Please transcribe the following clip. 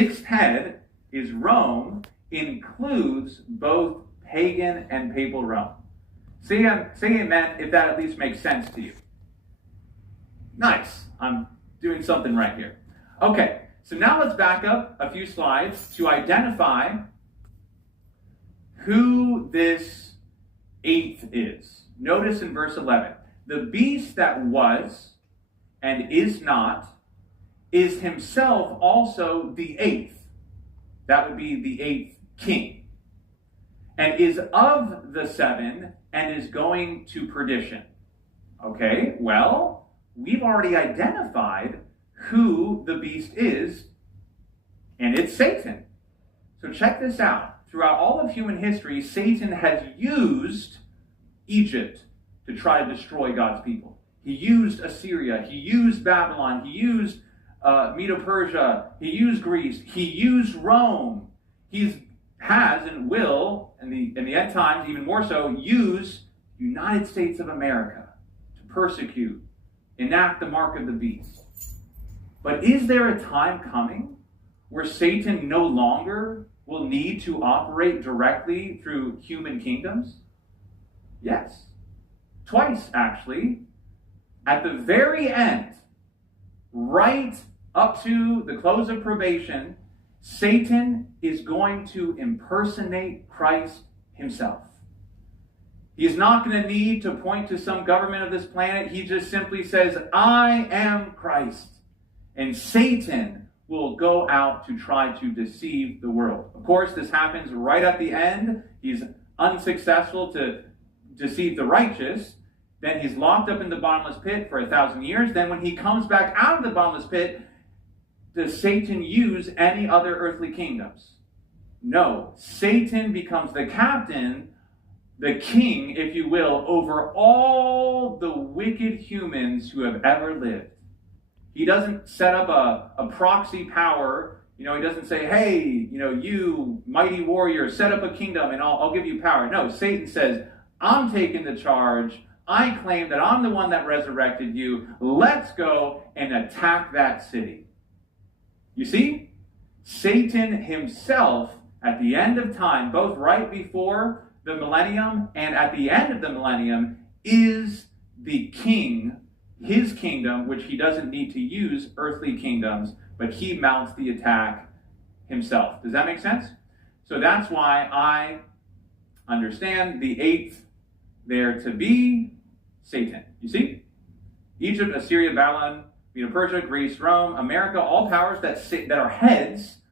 sixth head is Rome, includes both pagan and papal Rome. Say amen if that at least makes sense to you. Nice. I'm doing something right here. Okay, so now let's back up a few slides to identify who this eighth is. Notice in verse 11, the beast that was and is not is himself also the eighth. That would be the eighth king. And is of the seven and is going to perdition. Okay, well, we've already identified who the beast is, and it's Satan. So check this out. Throughout all of human history, Satan has used Egypt to try to destroy God's people. He used Assyria, he used Babylon, he used Medo-Persia, he used Greece, he used Rome. Has and will, in the end times, even more so, use United States of America to persecute, enact the mark of the beast. But is there a time coming where Satan no longer will need to operate directly through human kingdoms? Yes. Twice, actually. At the very end, right up to the close of probation, Satan is going to impersonate Christ himself. He's not going to need to point to some government of this planet. He just simply says, I am Christ. And Satan will go out to try to deceive the world. Of course, this happens right at the end. He's unsuccessful to deceive the righteous. Then he's locked up in the bottomless pit for 1,000 years. Then when he comes back out of the bottomless pit, does Satan use any other earthly kingdoms? No. Satan becomes the captain, the king, if you will, over all the wicked humans who have ever lived. He doesn't set up a proxy power. He doesn't say, hey, you mighty warrior, set up a kingdom and I'll give you power. No, Satan says, I'm taking the charge. I claim that I'm the one that resurrected you. Let's go and attack that city. You see, Satan himself, at the end of time, both right before the millennium and at the end of the millennium, is the king, his kingdom, which he doesn't need to use earthly kingdoms, but he mounts the attack himself. Does that make sense? So that's why I understand the eighth there to be Satan. You see? Egypt, Assyria, Babylon, Medo-Persia, Greece, Rome, America, all powers that are heads